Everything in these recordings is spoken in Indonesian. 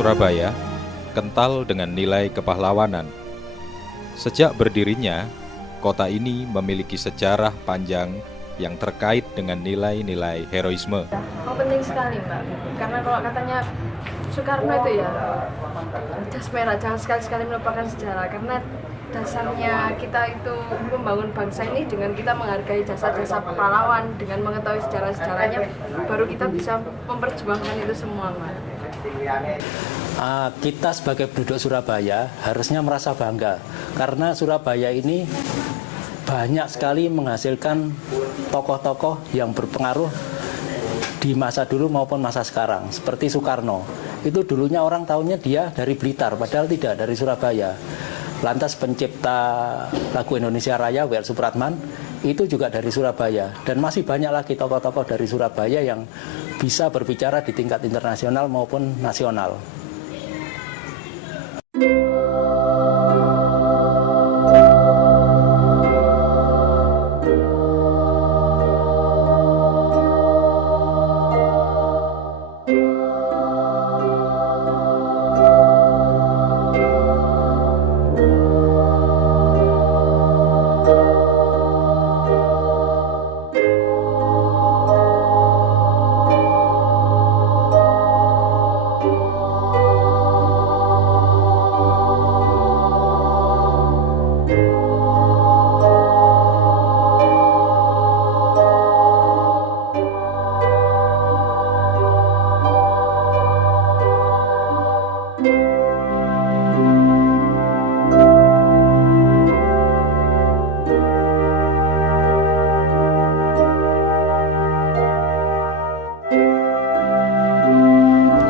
Surabaya kental dengan nilai kepahlawanan. Sejak berdirinya, kota ini memiliki sejarah panjang yang terkait dengan nilai-nilai heroisme. Penting sekali, Mbak. Karena kalau katanya Soekarno itu ya, jas merah, jangan sekali-sekali melupakan sejarah. Karena dasarnya kita itu membangun bangsa ini dengan kita menghargai jasa-jasa pahlawan, dengan mengetahui sejarah-sejarahnya, baru kita bisa memperjuangkan itu semua, Mbak. Kita sebagai penduduk Surabaya harusnya merasa bangga karena Surabaya ini banyak sekali menghasilkan tokoh-tokoh yang berpengaruh di masa dulu maupun masa sekarang, seperti Soekarno. Itu dulunya orang tahunya dia dari Blitar, padahal tidak, dari Surabaya. Lantas pencipta lagu Indonesia Raya, W.R. Supratman, itu juga dari Surabaya. Dan masih banyak lagi tokoh-tokoh dari Surabaya yang bisa berbicara di tingkat internasional maupun nasional.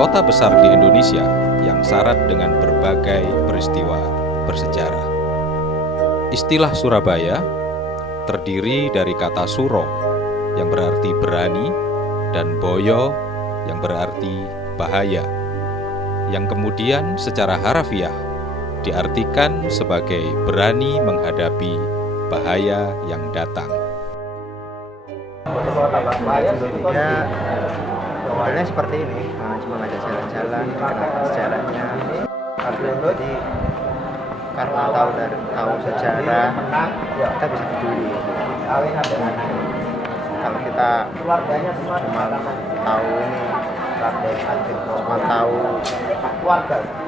Kota besar di Indonesia yang syarat dengan berbagai peristiwa bersejarah. Istilah Surabaya terdiri dari kata suro yang berarti berani dan boyo yang berarti bahaya, yang kemudian secara harafiah diartikan sebagai berani menghadapi bahaya yang datang. Ya, modelnya seperti ini, cuma ada jalan-jalan, dikenalkan sejarahnya. Jadi karena tahu sejarah, kita bisa peduli. Kalau kita cuma tahu ini,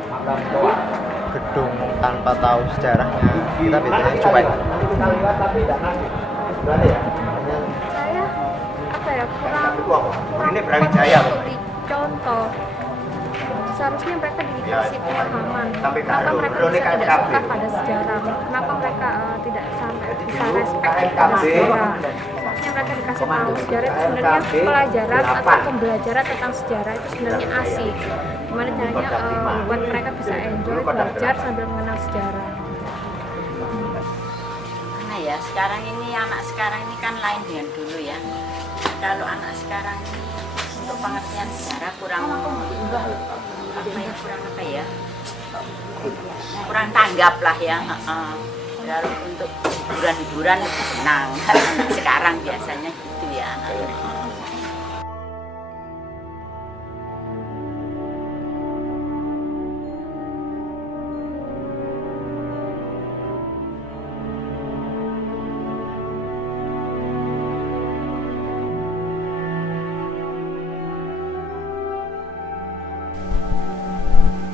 cuma tahu gedung tanpa tahu sejarahnya, kita biasanya cuek. Saya kurang Ini Brawijaya untuk dicontoh. Seharusnya mereka dikasih pemahaman kenapa mereka tidak suka pada sejarah, kenapa mereka tidak sampai bisa respect pada sejarah. Seharusnya mereka dikasih tahu sejarah itu sebenarnya pelajaran atau pembelajaran tentang sejarah itu sebenarnya asik. Gimana caranya buat mereka bisa enjoy belajar sambil mengenal sejarah. Nah ya, sekarang ini anak sekarang ini kan lain dengan dulu ya. Kalau anak sekarang ini untuk pengertian sejarah kurang tanggap lah ya. Lalu untuk hiburan senang. Sekarang biasanya gitu ya.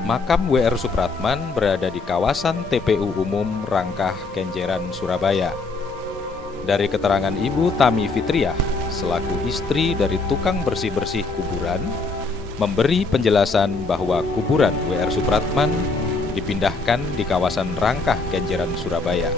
Makam W.R. Supratman berada di kawasan TPU Umum Rangkah Kenjeran, Surabaya. Dari keterangan Ibu Tami Fitriah, selaku istri dari tukang bersih-bersih kuburan, memberi penjelasan bahwa kuburan W.R. Supratman dipindahkan di kawasan Rangkah Kenjeran, Surabaya.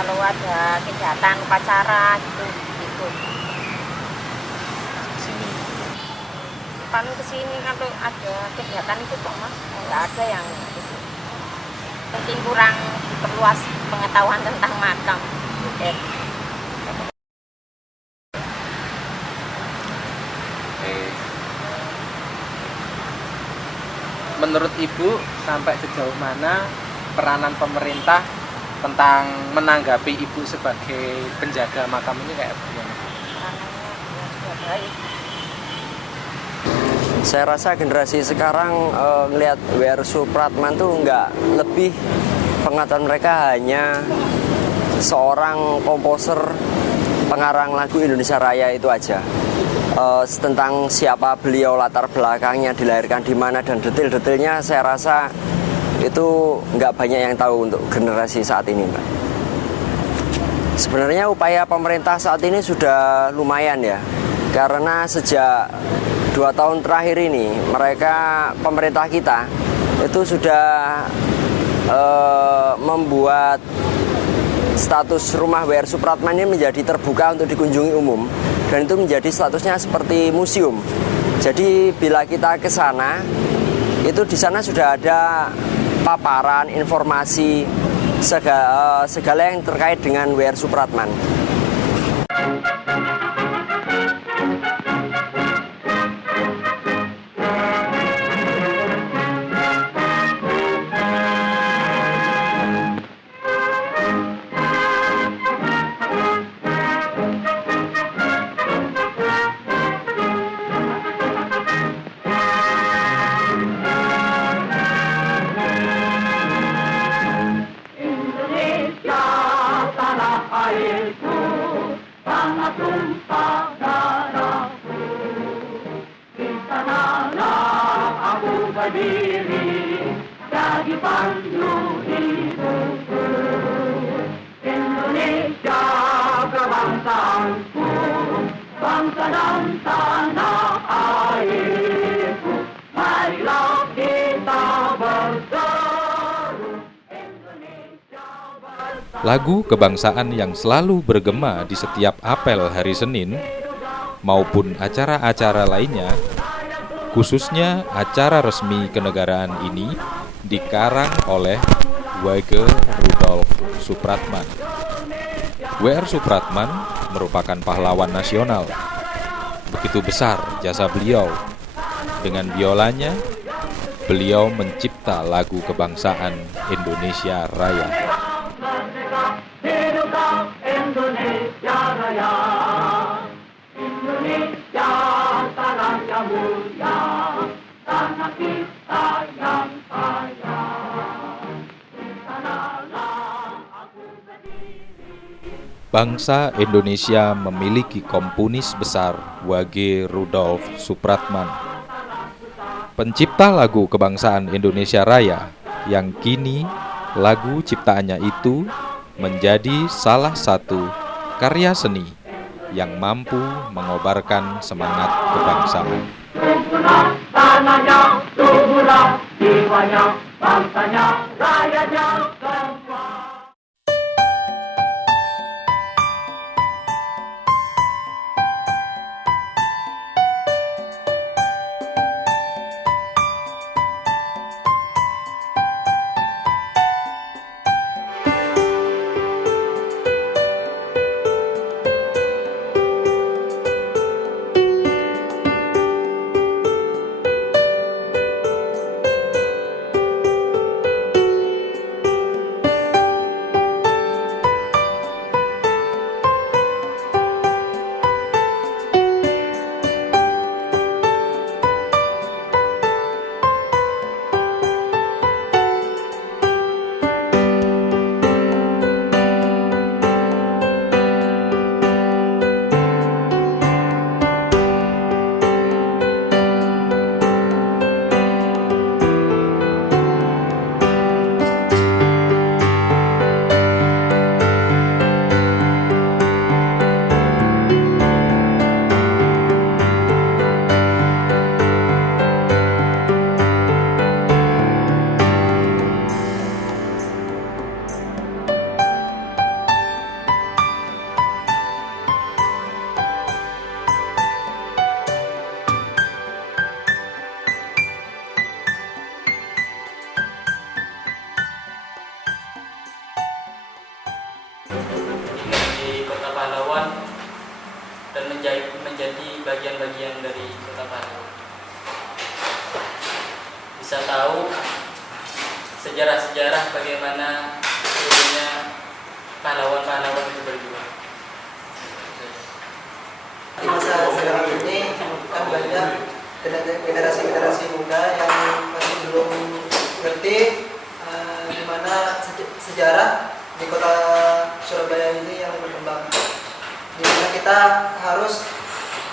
kalau ada kegiatan upacara gitu ikut. Sini. Paling kesini kalau ada kegiatan itu kok Mas, nggak ada yang kesini. Mungkin kurang diperluas pengetahuan tentang makam. Oke. Menurut Ibu sampai sejauh mana peranan pemerintah tentang menanggapi Ibu sebagai penjaga makam ini kayak bagaimana? Peranannya juga baik. Saya rasa generasi sekarang ngelihat W.R. Supratman tuh nggak lebih, pengetahuan mereka hanya seorang komposer pengarang lagu Indonesia Raya itu aja. Tentang siapa beliau, latar belakangnya, dilahirkan di mana, dan detail-detailnya saya rasa itu nggak banyak yang tahu untuk generasi saat ini, Mbak. Sebenarnya upaya pemerintah saat ini sudah lumayan ya, karena sejak 2 tahun terakhir ini pemerintah kita itu sudah membuat status rumah W.R. Supratman ini menjadi terbuka untuk dikunjungi umum, dan itu menjadi statusnya seperti museum. Jadi bila kita ke sana, itu di sana sudah ada paparan, informasi, segala yang terkait dengan W.R. Supratman. Lagu kebangsaan yang selalu bergema di setiap apel hari Senin maupun acara-acara lainnya, khususnya acara resmi kenegaraan ini, dikarang oleh W.R. Rudolf Supratman. W.R. Supratman merupakan pahlawan nasional. Begitu besar jasa beliau. Dengan biolanya, beliau mencipta lagu kebangsaan Indonesia Raya. Indonesia Raya, Indonesia tanahnya mulia, tanah kita yang kaya. Bangsa Indonesia memiliki komponis besar W.R. Rudolf Supratman, pencipta lagu kebangsaan Indonesia Raya, yang kini lagu ciptaannya itu menjadi salah satu karya seni yang mampu mengobarkan semangat kebangsaan. Tubuhlah tanahnya, tubuhlah jiwanya, bangsanya, rayanya semua. di Kota Pahlawan dan menjadi bagian-bagian dari Kota Pahlawan. Bisa tahu sejarah-sejarah bagaimana dulunya pahlawan-pahlawan itu berjuang. Di masa sekarang ini kan banyak generasi-generasi muda yang masih belum ngerti di mana sejarah di kota Surabaya ini yang berkembang. Di mana kita harus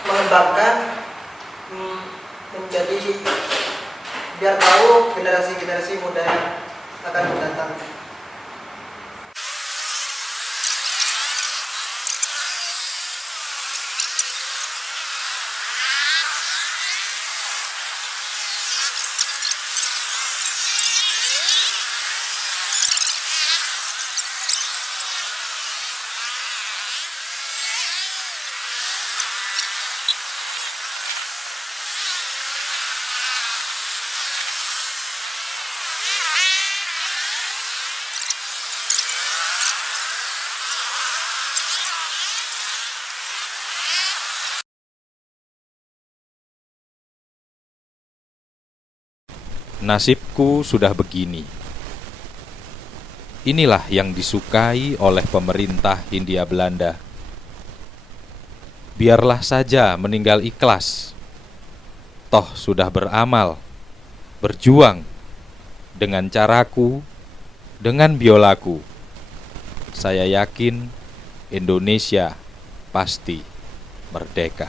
mengembangkan menjadi biar tahu generasi-generasi muda yang akan datang. Nasibku sudah begini. Inilah yang disukai oleh pemerintah Hindia Belanda. Biarlah saja meninggal ikhlas. Toh sudah beramal, berjuang dengan caraku, dengan biolaku. Saya yakin Indonesia pasti merdeka.